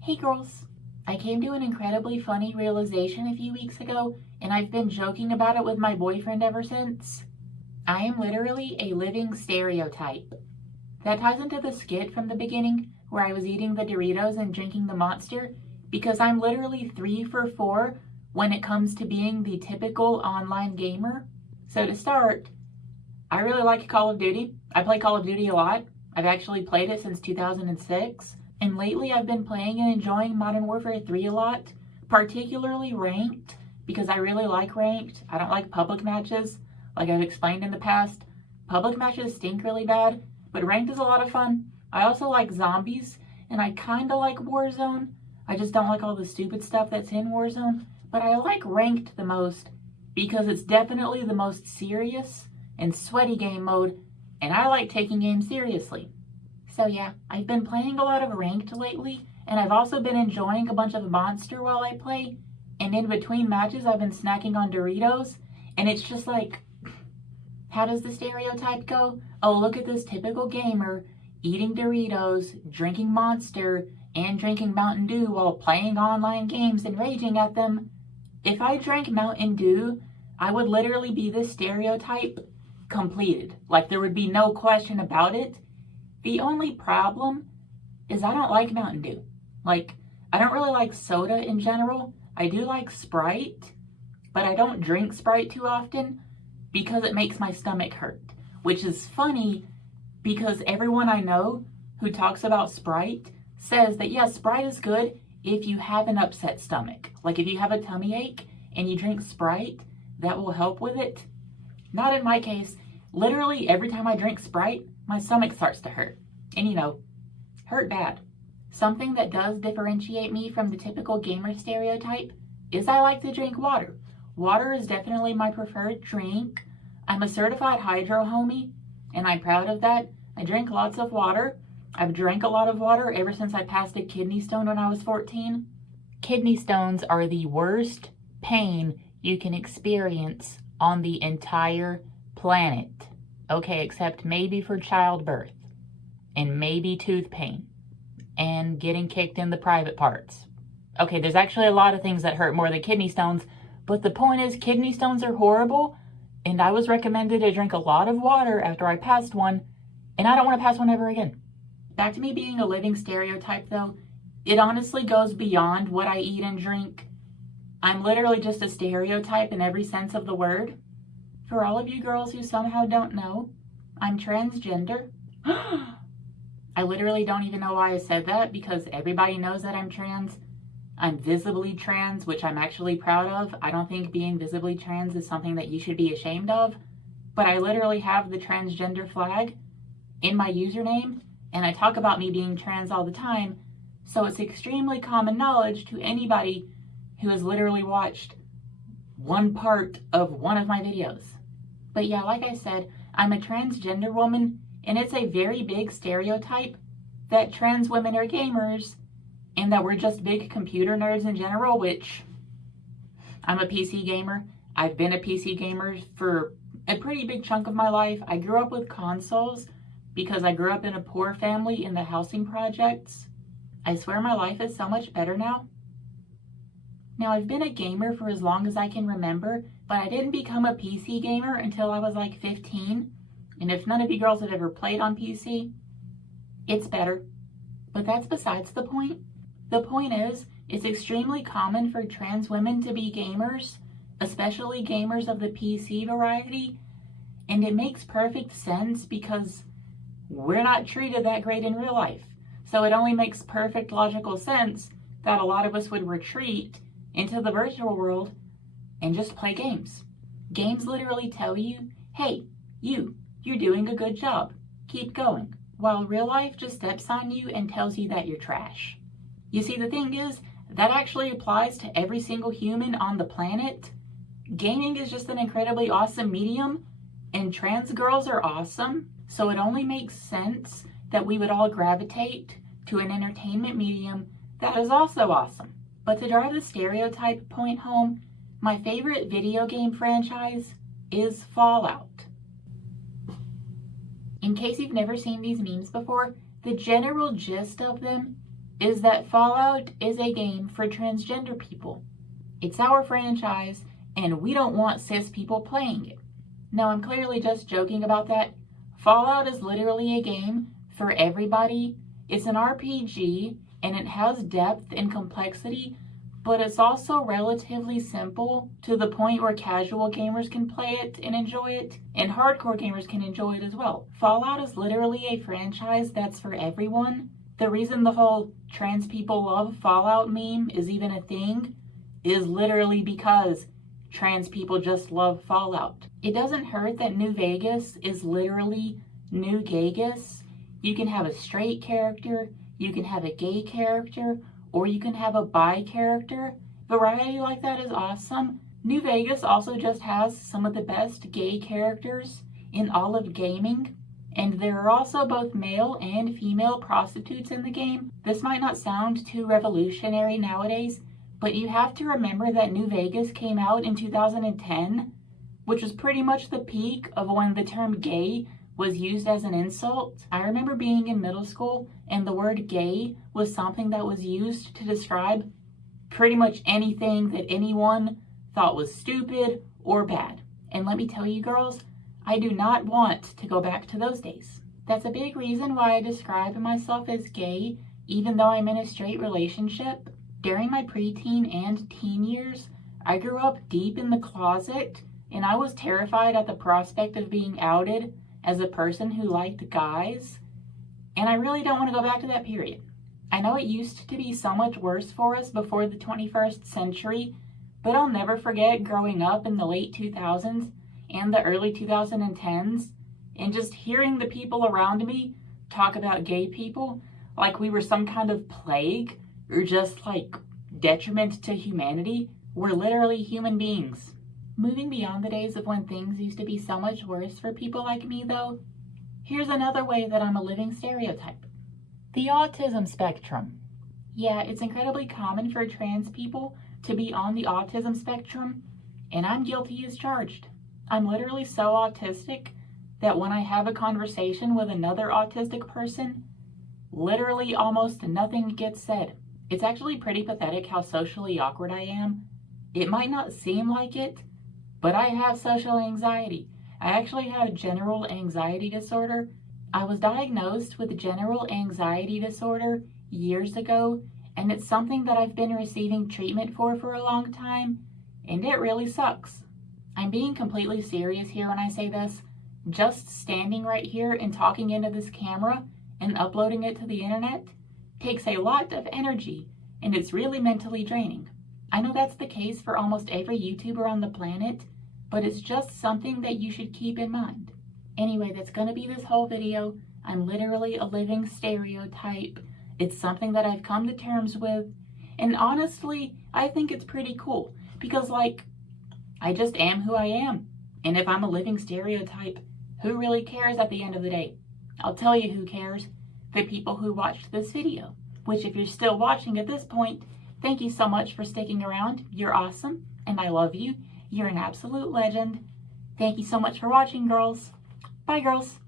Hey girls, I came to an incredibly funny realization a few weeks ago, and I've been joking about it with my boyfriend ever since. I am literally a living stereotype. That ties into the skit from the beginning where I was eating the Doritos and drinking the Monster, because I'm literally 3 for 4 when it comes to being the typical online gamer. So to start, I really like Call of Duty. I play Call of Duty a lot. I've actually played it since 2006. And lately I've been playing and enjoying Modern Warfare 3 a lot, particularly ranked, because I really like ranked. I don't like public matches. Like I've explained in the past, public matches stink really bad, but ranked is a lot of fun. I also like zombies, and I kind of like Warzone. I just don't like all the stupid stuff that's in Warzone, but I like ranked the most because it's definitely the most serious and sweaty game mode, and I like taking games seriously. So yeah, I've been playing a lot of ranked lately, and I've also been enjoying a bunch of Monster while I play, and in between matches I've been snacking on Doritos, and it's just like, how does the stereotype go? Oh, look at this typical gamer eating Doritos, drinking Monster, and drinking Mountain Dew while playing online games and raging at them. If I drank Mountain Dew, I would literally be this stereotype completed. Like there would be no question about it. The only problem is I don't like Mountain Dew. Like, I don't really like soda in general. I do like Sprite, but I don't drink Sprite too often because it makes my stomach hurt. Which is funny because everyone I know who talks about Sprite says that yes, Sprite is good if you have an upset stomach. Like if you have a tummy ache and you drink Sprite, that will help with it. Not in my case. Literally every time I drink Sprite, my stomach starts to hurt. And you know, hurt bad. Something that does differentiate me from the typical gamer stereotype is I like to drink water. Water is definitely my preferred drink. I'm a certified hydro homie, and I'm proud of that. I drink lots of water. I've drank a lot of water ever since I passed a kidney stone when I was 14. Kidney stones are the worst pain you can experience on the entire planet. Okay, except maybe for childbirth, and maybe tooth pain, and getting kicked in the private parts. Okay, there's actually a lot of things that hurt more than kidney stones, but the point is kidney stones are horrible, and I was recommended to drink a lot of water after I passed one, and I don't want to pass one ever again. Back to me being a living stereotype though, it honestly goes beyond what I eat and drink. I'm literally just a stereotype in every sense of the word. For all of you girls who somehow don't know, I'm transgender. I literally don't even know why I said that because everybody knows that I'm trans. I'm visibly trans, which I'm actually proud of. I don't think being visibly trans is something that you should be ashamed of. But I literally have the transgender flag in my username, and I talk about me being trans all the time. So it's extremely common knowledge to anybody who has literally watched one part of one of my videos. But yeah, like I said, I'm a transgender woman, and it's a very big stereotype that trans women are gamers and that we're just big computer nerds in general, which I'm a PC gamer. I've been a PC gamer for a pretty big chunk of my life. I grew up with consoles because I grew up in a poor family in the housing projects. I swear my life is so much better now. Now, I've been a gamer for as long as I can remember, but I didn't become a PC gamer until I was like 15. And if none of you girls have ever played on PC, it's better. But that's besides the point. The point is, it's extremely common for trans women to be gamers, especially gamers of the PC variety. And it makes perfect sense because we're not treated that great in real life. So it only makes perfect logical sense that a lot of us would retreat into the virtual world and just play games. Games literally tell you, hey, you're doing a good job. Keep going. While real life just steps on you and tells you that you're trash. You see, the thing is, that actually applies to every single human on the planet. Gaming is just an incredibly awesome medium, and trans girls are awesome, so it only makes sense that we would all gravitate to an entertainment medium that is also awesome. But to drive the stereotype point home, my favorite video game franchise is Fallout. In case you've never seen these memes before, the general gist of them is that Fallout is a game for transgender people. It's our franchise, and we don't want cis people playing it. Now, I'm clearly just joking about that. Fallout is literally a game for everybody. It's an RPG, and it has depth and complexity, but it's also relatively simple to the point where casual gamers can play it and enjoy it, and hardcore gamers can enjoy it as well. Fallout is literally a franchise that's for everyone. The reason the whole trans people love Fallout meme is even a thing is literally because trans people just love Fallout. It doesn't hurt that New Vegas is literally New Gagus. You can have a straight character, you can have a gay character, or you can have a bi character. Variety like that is awesome. New Vegas also just has some of the best gay characters in all of gaming. And there are also both male and female prostitutes in the game. This might not sound too revolutionary nowadays, but you have to remember that New Vegas came out in 2010, which was pretty much the peak of when the term gay was used as an insult. I remember being in middle school and the word gay was something that was used to describe pretty much anything that anyone thought was stupid or bad. And let me tell you girls, I do not want to go back to those days. That's a big reason why I describe myself as gay, even though I'm in a straight relationship. During my preteen and teen years, I grew up deep in the closet, and I was terrified at the prospect of being outed as a person who liked guys, and I really don't want to go back to that period. I know it used to be so much worse for us before the 21st century, but I'll never forget growing up in the late 2000s and the early 2010s, and just hearing the people around me talk about gay people like we were some kind of plague or just like detriment to humanity. We're literally human beings. Moving beyond the days of when things used to be so much worse for people like me though, here's another way that I'm a living stereotype. The autism spectrum. Yeah, it's incredibly common for trans people to be on the autism spectrum, and I'm guilty as charged. I'm literally so autistic that when I have a conversation with another autistic person, literally almost nothing gets said. It's actually pretty pathetic how socially awkward I am. It might not seem like it, but I have social anxiety. I actually have general anxiety disorder. I was diagnosed with general anxiety disorder years ago, and it's something that I've been receiving treatment for a long time, and it really sucks. I'm being completely serious here when I say this. Just standing right here and talking into this camera and uploading it to the internet takes a lot of energy, and it's really mentally draining. I know that's the case for almost every YouTuber on the planet, but it's just something that you should keep in mind. Anyway, that's going to be this whole video. I'm literally a living stereotype. It's something that I've come to terms with, and honestly, I think it's pretty cool because, like, I just am who I am. And if I'm a living stereotype, who really cares at the end of the day? I'll tell you who cares. The people who watched this video, which if you're still watching at this point, thank you so much for sticking around. You're awesome, and I love you. You're an absolute legend. Thank you so much for watching, girls. Bye, girls.